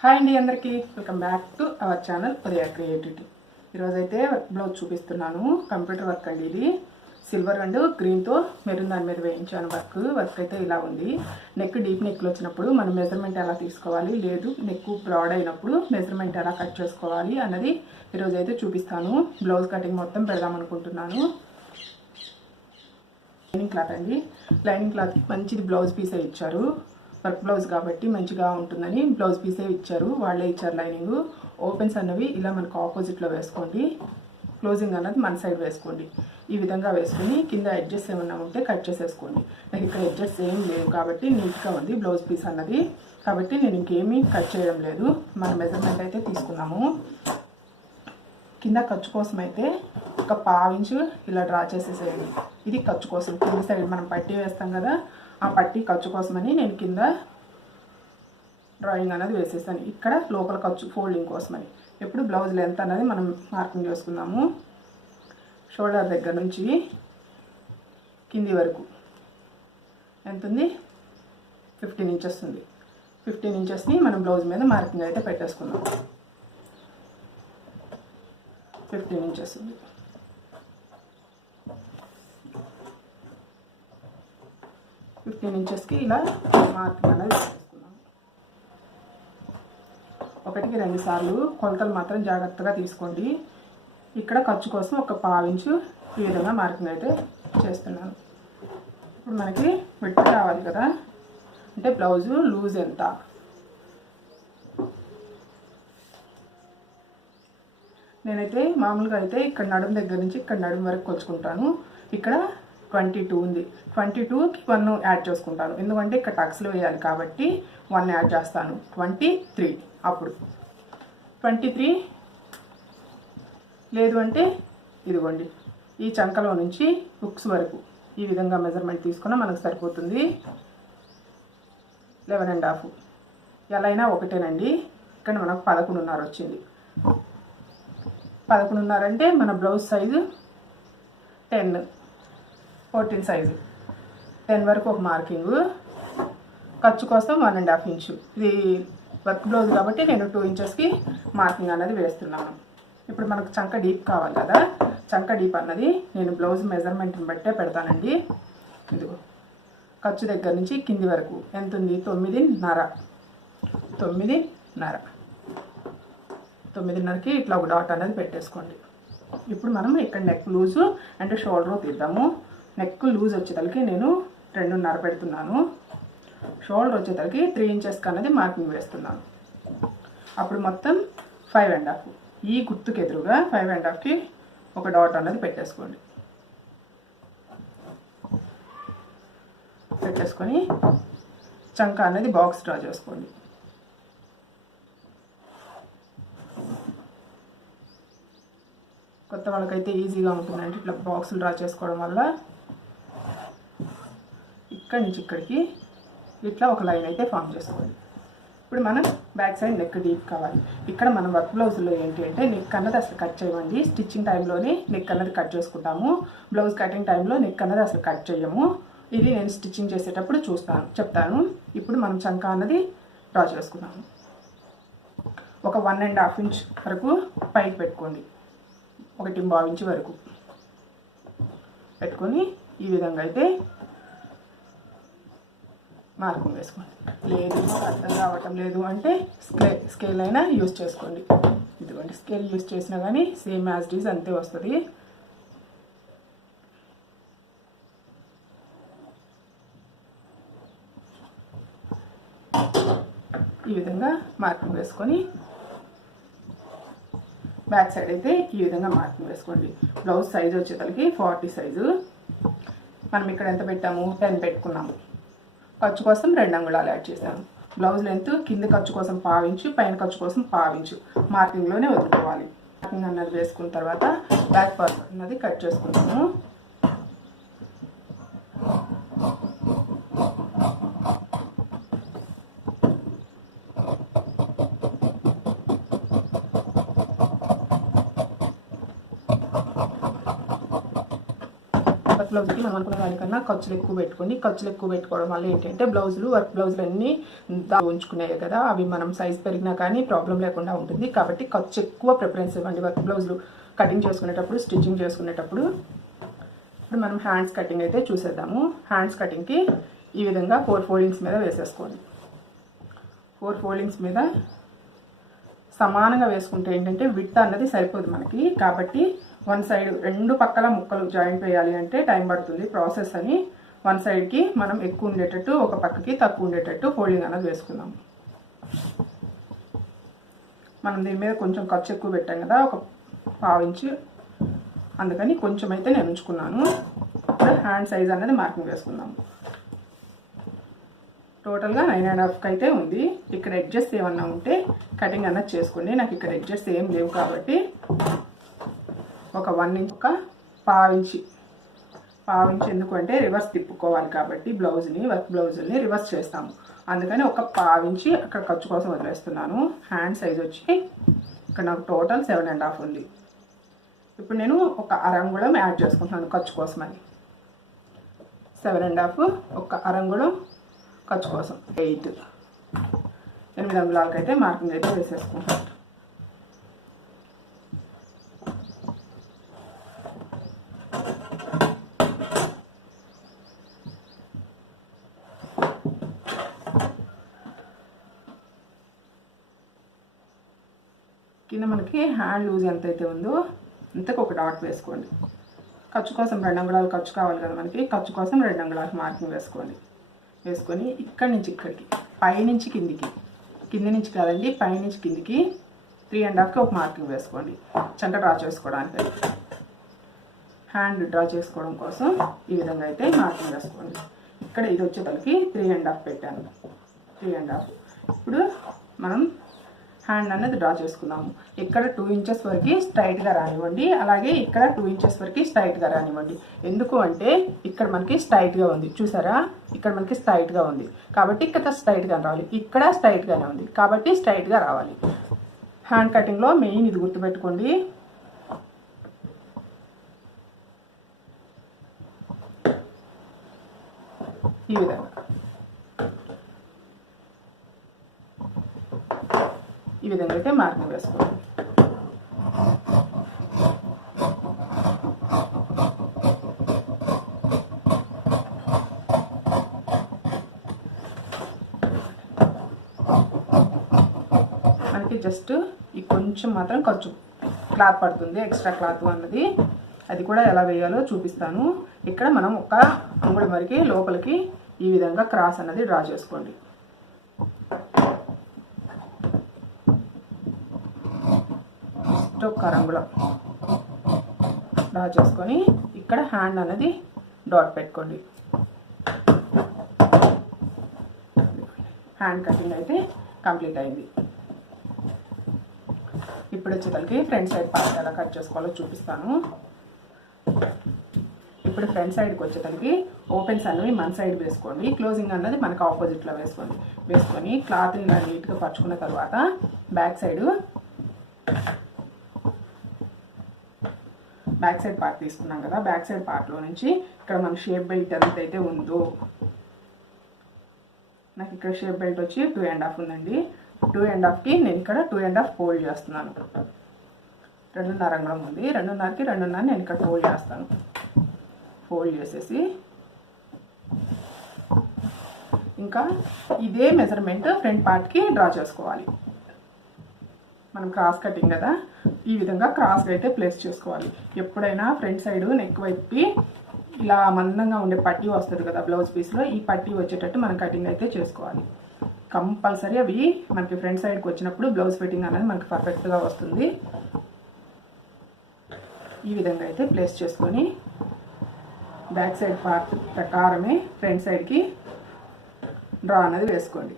Hi అండి అందరికీ welcome back to our channel Udaya creativity. ఈరోజైతే బ్లౌజ్ చూపిస్తున్నాను. కంప్యూటర్ వర్క్ అండి. ఇది సిల్వర్ అండ్ గ్రీన్తో మెరూన్ దాని మీద వేయించాను. వర్క్ అయితే ఇలా ఉంది. నెక్ డీప్ నెక్లు వచ్చినప్పుడు మనం మెజర్మెంట్ ఎలా తీసుకోవాలి, లేదు నెక్ బ్రాడ్ అయినప్పుడు మెజర్మెంట్ ఎలా కట్ చేసుకోవాలి అన్నది ఈరోజు అయితే చూపిస్తాను. బ్లౌజ్ కటింగ్ మొత్తం పెడదాం అనుకుంటున్నాను. లైనింగ్ క్లాత్ అండి. లైనింగ్ క్లాత్ మంచిది బ్లౌజ్ పీసే ఇచ్చారు. వర్క్ బ్లౌజ్ కాబట్టి మంచిగా ఉంటుందని బ్లౌజ్ పీసే ఇచ్చారు. వాళ్ళే ఇచ్చారు లైనింగ్. ఓపెన్స్ అన్నవి ఇలా మనకు ఆపోజిట్లో వేసుకోండి. క్లోజింగ్ అన్నది మన సైడ్ వేసుకోండి. ఈ విధంగా వేసుకుని కింద ఎడ్జెస్ ఏమన్నా ఉంటే కట్ చేసేసుకోండి. నాకు ఇక్కడ ఎడ్జెస్ ఏం లేవు కాబట్టి నీట్గా ఉంది బ్లౌజ్ పీస్ అన్నది. కాబట్టి నేను ఇంకేమీ కట్ చేయడం లేదు. మన మెజర్మెంట్ అయితే తీసుకున్నాము. కింద ఖర్చు కోసం అయితే ఒక 1/2 ఇంచు ఇలా డ్రా చేసేసేయండి. ఇది ఖర్చు కోసం. కింద సైడ్ మనం పట్టీ వేస్తాం కదా, ఆ పట్టీ ఖర్చు కోసమని నేను కింద డ్రాయింగ్ అనేది వేసేసాను. ఇక్కడ లోపల ఖర్చు ఫోల్డింగ్ కోసమని. ఎప్పుడు బ్లౌజ్ లెంత్ అనేది మనం మార్కింగ్ చేసుకుందాము. షోల్డర్ దగ్గర నుంచి కింది వరకు ఎంత ఉంది? 15 ఇంచెస్ ఉంది. 15 ఇంచెస్ని మనం బ్లౌజ్ మీద మార్కింగ్ అయితే పెట్టేసుకుందాం. 15 ఇంచెస్ ఉంది. ఇంచెస్కి ఇలా మార్కింగ్ అనేది వేసుకున్నాం. 1కి 2 సార్లు కొలతలు మాత్రం జాగ్రత్తగా తీసుకోండి. ఇక్కడ ఖర్చు కోసం ఒక 1/2 ఇంచు ఈ విధంగా మార్కింగ్ అయితే చేస్తున్నాను. ఇప్పుడు మనకి విడ్త్ కావాలి కదా, అంటే బ్లౌజు లూజ్ ఎంత? నేనైతే మామూలుగా అయితే ఇక్కడ నడుము దగ్గర నుంచి ఇక్కడ నడుము వరకు కొలుచుకుంటాను. ఇక్కడ 22 ఉంది. 22కి 1 యాడ్ చేసుకుంటాను. ఎందుకంటే ఇక్కడ టక్స్లు వేయాలి కాబట్టి 1 యాడ్ చేస్తాను. 23. అప్పుడు 23 లేదు అంటే ఇదిగోండి ఈ చంకలో నుంచి హుక్స్ వరకు ఈ విధంగా మెజర్మెంట్ తీసుకున్నా మనకు సరిపోతుంది. 11.5 ఎలా అయినా ఒకటేనండి. ఇక్కడ మనకు 11.5 వచ్చింది. 11.5 అంటే మన బ్లౌజ్ సైజు 10, 14 సైజు 10 వరకు ఒక మార్కింగు. ఖర్చు కోసం 1.5 ఇంచు. ఇది వర్క్ బ్లౌజ్ కాబట్టి నేను 2 ఇంచెస్కి మార్కింగ్ అనేది వేస్తున్నాను. ఇప్పుడు మనకు చంక డీప్ కావాలి కదా, చంక డీప్ అన్నది నేను బ్లౌజ్ మెజర్మెంట్ని బట్టే పెడతానండి. ఇదిగో ఖర్చు దగ్గర నుంచి కింది వరకు ఎంత ఉంది? 9.5. 9.5కి ఇట్లా ఒక డాట్ అనేది పెట్టేసుకోండి. ఇప్పుడు మనం ఇక్కడ నెక్ లూజు అంటే షోల్డర్ తీద్దాము. నెక్ లూజ్ వచ్చేతలకి నేను 2.5 పెడుతున్నాను. షోల్డర్ వచ్చేతలకి 3 ఇంచెస్కి అనేది మార్కింగ్ వేస్తున్నాను. అప్పుడు మొత్తం 5.5. ఈ గుర్తుకు ఎదురుగా 5.5కి ఒక డాట్ అనేది పెట్టేసుకొని చంక అనేది బాక్స్ డ్రా చేసుకోండి. కొత్త వాళ్ళకైతే ఈజీగా ఉంటుందండి ఇట్లా బాక్సులు డ్రా చేసుకోవడం వల్ల. ఇక్కడి నుంచి ఇక్కడికి ఇట్లా ఒక లైన్ అయితే ఫామ్ చేసుకోండి. ఇప్పుడు మనం బ్యాక్ సైడ్ నెక్ డీప్ కావాలి. ఇక్కడ మనం వర్క్ బ్లౌజ్లో ఏంటి అంటే నెక్ అన్నది అసలు కట్ చేయమండి. స్టిచ్చింగ్ టైంలోనే నెక్ అన్నది కట్ చేసుకుంటాము. బ్లౌజ్ కటింగ్ టైంలో నెక్ అన్నది అసలు కట్ చేయము. ఇది నేను స్టిచ్చింగ్ చేసేటప్పుడు చెప్తాను. ఇప్పుడు మనం చంక అన్నది డ్రా చేసుకున్నాము. ఒక 1.5 ఇంచ్ వరకు పైకి పెట్టుకోండి. 1.5 ఇంచ్ వరకు పెట్టుకొని ఈ విధంగా అయితే మార్కింగ్ వేసుకోండి. లేదు అర్థం కావటం లేదు అంటే స్కేల్ అయినా యూజ్ చేసుకోండి. ఇదిగోండి స్కేల్ యూజ్ చేసినా కానీ సేమ్ యాజ్ ఇట్ ఈజ్ అంతే వస్తుంది. ఈ విధంగా మార్కింగ్ వేసుకొని బ్యాక్ సైడ్ అయితే ఈ విధంగా మార్కింగ్ వేసుకోండి. బ్లౌజ్ సైజు వచ్చేతలకి 40 సైజు. మనం ఇక్కడ ఎంత పెట్టాము? 10 పెట్టుకున్నాము. ఖర్చు కోసం 2 అంగుళాలు యాడ్ చేసాము. బ్లౌజ్ లెంత్ కింద ఖర్చు కోసం 1/2 ఇంచు, పైన ఖర్చు కోసం 1/2 ఇంచు మార్కింగ్లోనే వదులుకోవాలి. మార్కింగ్ అన్నది వేసుకున్న తర్వాత బ్యాక్ పార్ట్ అన్నది కట్ చేసుకుంటాము. బ్లౌజ్కి మనం అనుకున్న దానికన్నా ఖర్చులు ఎక్కువ పెట్టుకోండి. ఖర్చులు ఎక్కువ పెట్టుకోవడం వల్ల ఏంటంటే వర్క్ బ్లౌజులు అన్నీ ఉంచుకునేవి కదా, అవి మనం సైజ్ పెరిగినా కానీ ప్రాబ్లం లేకుండా ఉంటుంది. కాబట్టి ఖర్చు ఎక్కువ ప్రిఫరెన్స్ ఇవ్వండి వర్క్ బ్లౌజులు కటింగ్ చేసుకునేటప్పుడు, స్టిచ్చింగ్ చేసుకునేటప్పుడు. ఇప్పుడు మనం హ్యాండ్స్ కటింగ్ అయితే చూసేద్దాము. హ్యాండ్స్ కటింగ్కి ఈ విధంగా 4 ఫోల్డింగ్స్ మీద వేసేసుకోండి. 4 ఫోల్డింగ్స్ మీద సమానంగా వేసుకుంటే ఏంటంటే విడ్త్ అన్నది సరిపోదు మనకి. కాబట్టి వన్ సైడ్ 2 పక్కల ముక్కలు జాయింట్ వేయాలి అంటే టైం పడుతుంది ప్రాసెస్ అని. వన్ సైడ్కి మనం ఎక్కువ ఉండేటట్టు, ఒక పక్కకి తక్కువ ఉండేటట్టు ఫోల్డింగ్ అన్నది వేసుకుందాం. మనం దీని మీద కొంచెం ఖర్చు ఎక్కువ పెట్టాం కదా, ఒక 1/2 ఇంచు, అందుకని కొంచెం అయితే నేను ఉంచుకున్నాను. ఇప్పుడు హ్యాండ్ సైజ్ అనేది మార్కింగ్ వేసుకుందాము. టోటల్గా 9.5 అయితే ఉంది. ఇక్కడ అడ్జస్ట్ ఏమన్నా ఉంటే కటింగ్ అన్నది చేసుకోండి. నాకు ఇక్కడ అడ్జస్ట్ ఏం లేవు కాబట్టి ఒక 1 ఇంచ్, ఒక 1/2 ఇంచ్ ఎందుకంటే రివర్స్ తిప్పుకోవాలి కాబట్టి బ్లౌజ్ని, వర్క్ బ్లౌజుల్ని రివర్స్ చేస్తాము. అందుకని ఒక 1/2 ఇంచ్ అక్కడ ఖర్చు కోసం వదిలేస్తున్నాను. హ్యాండ్ సైజ్ వచ్చి ఇక్కడ నాకు టోటల్ 7.5 ఉంది. ఇప్పుడు నేను ఒక అరంగుళం యాడ్ చేసుకుంటున్నాను ఖర్చు కోసమని. 7.5 ఒక అరంగుళం ఖర్చు కోసం 8 అంగుళాలకైతే మార్కింగ్ అయితే వేసేసుకుంటాను. కింద మనకి హ్యాండ్ లూజ్ ఎంతైతే ఉందో అంతకు ఒక డాట్ వేసుకోండి. ఖర్చు కోసం 2 అంగుళాలు ఖర్చు కావాలి కదా మనకి, ఖర్చు కోసం 2 అంగుళాలు మార్కింగ్ వేసుకోండి. వేసుకొని ఇక్కడి నుంచి ఇక్కడికి, పైనుంచి కిందికి, కింది నుంచి కాదండి పైనుంచి కిందికి 3.5కి ఒక మార్కింగ్ వేసుకోండి. చంక డ్రా చేసుకోవడానికి, హ్యాండ్ డ్రా చేసుకోవడం కోసం ఈ విధంగా అయితే మార్కింగ్ వేసుకోండి. ఇక్కడ ఇది వచ్చేసరికి 3.5 పెట్టాను. 3.5. ఇప్పుడు మనం హ్యాండ్ అనేది డ్రా చేసుకుందాము. ఇక్కడ 2 ఇంచెస్ వరకు స్ట్రైట్గా రానివ్వండి, అలాగే ఇక్కడ 2 ఇంచెస్ వరకు స్ట్రైట్గా రానివ్వండి. ఎందుకు అంటే ఇక్కడ మనకి స్ట్రైట్గా ఉంది చూసారా, ఇక్కడ మనకి స్ట్రైట్గా ఉంది కాబట్టి ఇక్కడ స్ట్రైట్గా రావాలి. ఇక్కడ స్ట్రైట్గానే ఉంది కాబట్టి స్ట్రైట్గా రావాలి. హ్యాండ్ కటింగ్లో మెయిన్ ఇది గుర్తుపెట్టుకోండి. ఈ విధంగా అయితే మార్కింగ్ వేసుకోండి. మనకి జస్ట్ ఈ కొంచెం మాత్రం ఖర్చు క్లాత్ పడుతుంది, ఎక్స్ట్రా క్లాత్ అన్నది, అది కూడా ఎలా వేయాలో చూపిస్తాను. ఇక్కడ మనం ఒక అంగుళం వరకు లోపలికి ఈ విధంగా క్రాస్ అన్నది డ్రా చేసుకోండి. ఒక అంగుళం డ్రా చేసుకొని ఇక్కడ హ్యాండ్ అనేది డాట్ పెట్టుకోండి. హ్యాండ్ కటింగ్ అయితే కంప్లీట్ అయింది. ఇప్పుడు వచ్చేసరికి ఫ్రంట్ సైడ్ పార్ట్ ఎలా కట్ చేసుకోవాలో చూపిస్తాను. ఇప్పుడు ఫ్రంట్ సైడ్కి వచ్చేసరికి ఓపెన్స్ అనేవి మన సైడ్ వేసుకోండి, క్లోజింగ్ అన్నది మనకు ఆపోజిట్లో వేసుకోండి. వేసుకొని క్లాత్ని ఇలా నీట్గా పరుచుకున్న తర్వాత బ్యాక్ సైడ్ పార్ట్ తీసుకున్నాం కదా, బ్యాక్ సైడ్ పార్ట్లో నుంచి ఇక్కడ మన షేప్ బెల్ట్ ఎంతైతే ఉందో, నాకు ఇక్కడ షేప్ బెల్ట్ వచ్చి 2.5 ఉందండి. 2.5కి నేను ఇక్కడ 2.5 ఫోల్డ్ చేస్తున్నాను. 2.5 అంగుళం ఉంది, 2.5కి 2.5 నేను ఇక్కడ ఫోల్డ్ చేస్తాను. ఫోల్డ్ చేసేసి ఇంకా ఇదే మెజర్మెంట్ ఫ్రంట్ పార్ట్కి డ్రా చేసుకోవాలి. మనం క్రాస్ కటింగ్ కదా, ఈ విధంగా క్రాస్గా అయితే ప్లేస్ చేసుకోవాలి. ఎప్పుడైనా ఫ్రంట్ సైడ్ నెక్ వైపుకి ఇలా మందంగా ఉండే పట్టీ వస్తుంది కదా బ్లౌజ్ పీస్లో, ఈ పట్టీ వచ్చేటట్టు మనం కటింగ్ అయితే చేసుకోవాలి. కంపల్సరీ అవి మనకి ఫ్రంట్ సైడ్కి వచ్చినప్పుడు బ్లౌజ్ ఫిట్టింగ్ అనేది మనకి పర్ఫెక్ట్గా వస్తుంది. ఈ విధంగా అయితే ప్లేస్ చేసుకొని బ్యాక్ సైడ్ పార్ట్ ప్రకారమే ఫ్రంట్ సైడ్కి డ్రా అనేది వేసుకోండి.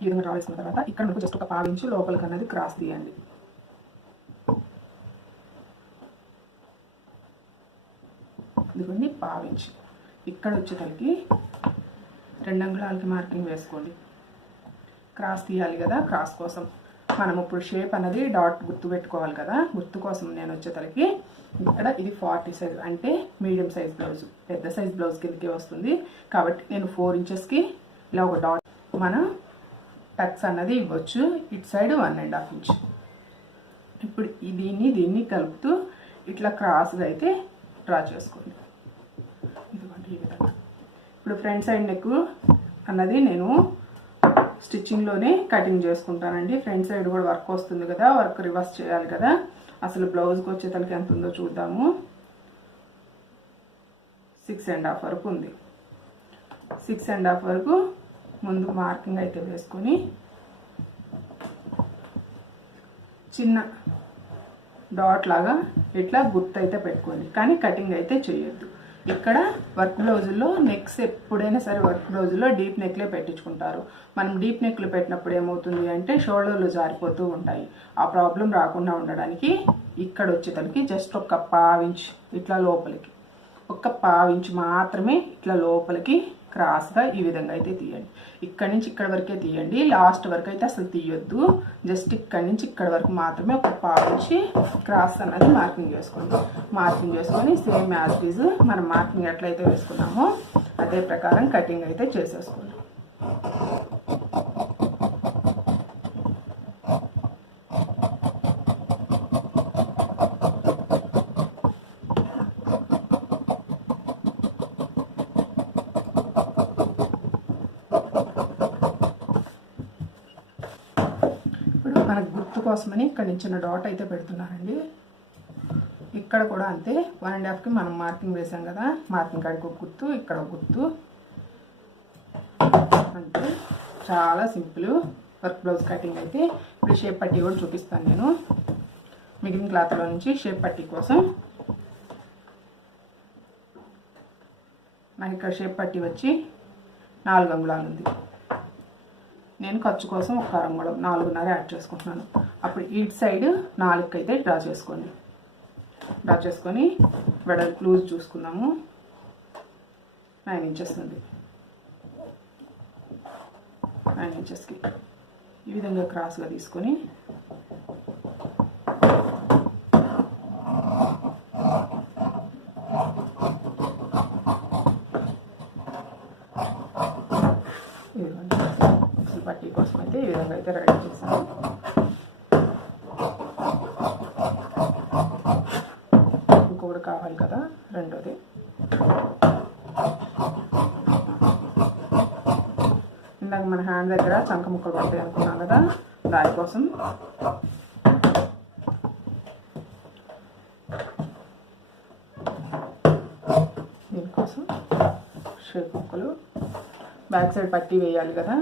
ఈ విధంగా డ్రా వేసిన తర్వాత ఇక్కడ మనకు జస్ట్ ఒక 1/2 ఇంచు లోపలికి అనేది క్రాస్ తీయండి. ఇదిగోండి 1/2 ఇంచు. ఇక్కడ వచ్చేసరికి 2 అంగుళాలకి మార్కింగ్ వేసుకోండి. క్రాస్ తీయాలి కదా, క్రాస్ కోసం మనం ఇప్పుడు షేప్ అనేది డాట్ గుర్తు పెట్టుకోవాలి కదా, గుర్తు కోసం నేను వచ్చేసరికి ఇక్కడ ఇది 40 సైజ్ అంటే మీడియం సైజ్ బ్లౌజ్, పెద్ద సైజ్ బ్లౌజ్ కిందకి వస్తుంది కాబట్టి నేను 4 ఇంచెస్కి ఇలా ఒక డాట్ మనం టక్స్ అన్నది ఇవ్వచ్చు. ఇటు సైడ్ 1.5 ఇంచ్. ఇప్పుడు దీన్ని కలుపుతూ ఇట్లా క్రాస్గా అయితే డ్రా చేసుకోండి. ఇదిగోండి ఈ విధంగా. ఇప్పుడు ఫ్రంట్ సైడ్ నెక్ అన్నది నేను స్టిచ్చింగ్లోనే కటింగ్ చేసుకుంటానండి. ఫ్రంట్ సైడ్ కూడా వర్క్ వస్తుంది కదా, వర్క్ రివర్స్ చేయాలి కదా. అసలు బ్లౌజ్కి వచ్చేతలకి ఎంత ఉందో చూద్దాము. 6.5 వరకు ఉంది. 6.5 వరకు ముందు మార్కింగ్ అయితే వేసుకొని చిన్న డాట్ లాగా ఇట్లా గుర్తు అయితే పెట్టుకోండి, కానీ కటింగ్ అయితే చేయొద్దు. ఇక్కడ వర్క్ బ్లౌజుల్లో నెక్స్ ఎప్పుడైనా సరే వర్క్ బ్లౌజుల్లో డీప్ నెక్లే పెట్టించుకుంటారు. మనం డీప్ నెక్లు పెట్టినప్పుడు ఏమవుతుంది అంటే షోల్డర్లు జారిపోతూ ఉంటాయి. ఆ ప్రాబ్లం రాకుండా ఉండడానికి ఇక్కడ వచ్చేతలకి జస్ట్ ఒక 1/2 ఇంచ్ ఇట్లా లోపలికి, ఒక 1/2 ఇంచ్ మాత్రమే ఇట్లా లోపలికి క్రాస్గా ఈ విధంగా అయితే తీయండి. ఇక్కడి నుంచి ఇక్కడ వరకే తీయండి, లాస్ట్ వరకు అయితే అసలు తీయొద్దు. జస్ట్ ఇక్కడి నుంచి ఇక్కడ వరకు మాత్రమే ఒక 1/2 ఇంచ్ క్రాస్ అన్నది మార్కింగ్ చేసుకోండి. మార్కింగ్ చేసుకొని సేమ్ యాజ్ ఇట్ మనం మార్కింగ్ ఎట్లయితే వేసుకున్నామో అదే ప్రకారం కటింగ్ అయితే చేసేసుకోండి. మనకు గుర్తు కోసమని ఇక్కడ నుంచి చిన్న డాట్ అయితే పెడుతున్నానండి. ఇక్కడ కూడా అంతే 1.5కి మనం మార్కింగ్ వేసాం కదా, మార్కింగ్ కాడికి ఒక గుర్తు, ఇక్కడ ఒక గుర్తు. అంటే చాలా సింపుల్ వర్క్ బ్లౌజ్ కటింగ్ అయితే. ఇప్పుడు షేప్ పట్టీ కూడా చూపిస్తాను నేను. మిగిలిన క్లాత్లో నుంచి షేప్ పట్టీ కోసం నాకు ఇక్కడ షేప్ పట్టీ వచ్చి 4 అంగుళాలు ఉంది. నేను ఖర్చు కోసం ఒక అంగుళం 4.5 యాడ్ చేసుకుంటున్నాను. అప్పుడు ఇటు సైడ్ 4కి అయితే డ్రా చేసుకోండి. డ్రా చేసుకొని వెడల్పు లూజ్ చూసుకున్నాము. 9 ఇంచెస్ ఉంది. 9 ఇంచెస్కి ఈ విధంగా క్రాస్గా తీసుకొని పట్టీ కోసం అయితే ఈ విధంగా అయితే రెడీ చేశాను. ఇంకొకటి కావాలి కదా, రెండోది. ఇందాక మన హ్యాండ్ దగ్గర చంక ముక్కలు పడతాయి అనుకున్నాం కదా, దానికోసం దీనికోసం షేప్ ముక్కలు బ్యాక్ సైడ్ పట్టీ వేయాలి కదా,